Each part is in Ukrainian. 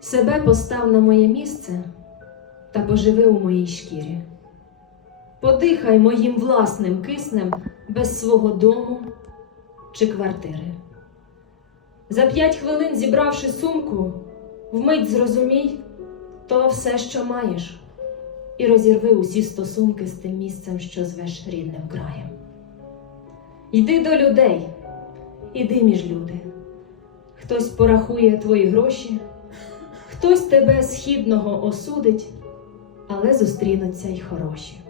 Себе постав на моє місце та поживи у моїй шкірі. Подихай моїм власним киснем без свого дому чи квартири. За п'ять хвилин, зібравши сумку, вмить зрозумій то все, що маєш, і розірви усі стосунки з тим місцем, що звеш рідним краєм. Йди до людей, іди між люди. Хтось порахує твої гроші, хтось тебе східного осудить, але зустрінуться й хороші.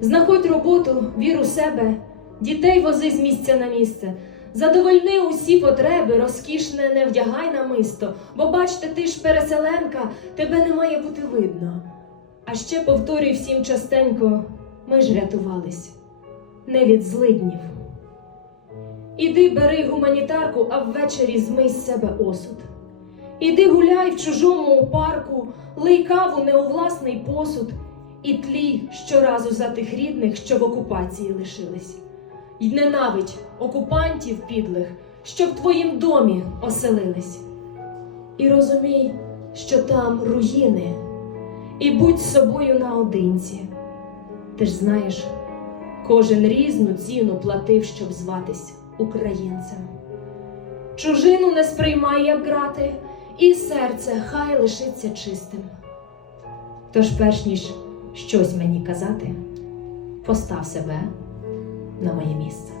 Знаходь роботу, вір у себе, дітей вози з місця на місце. Задовольни усі потреби, розкішне не вдягай на мисто, бо бачте, ти ж переселенка, тебе не має бути видно. А ще повторюй всім частенько, ми ж рятувались не від злиднів. Іди бери гуманітарку, а ввечері змий з себе осуд. Іди гуляй в чужому парку, лий каву не у власний посуд, і тлій щоразу за тих рідних, що в окупації лишились. Й ненавидь окупантів підлих, що в твоїм домі оселились. І розумій, що там руїни, і будь собою наодинці. Ти ж знаєш, кожен різну ціну платив, щоб зватись українцем. Чужину не сприймай, як грати, і серце хай лишиться чистим. Тож, перш ніж щось мені казати, постав себе на моє місце.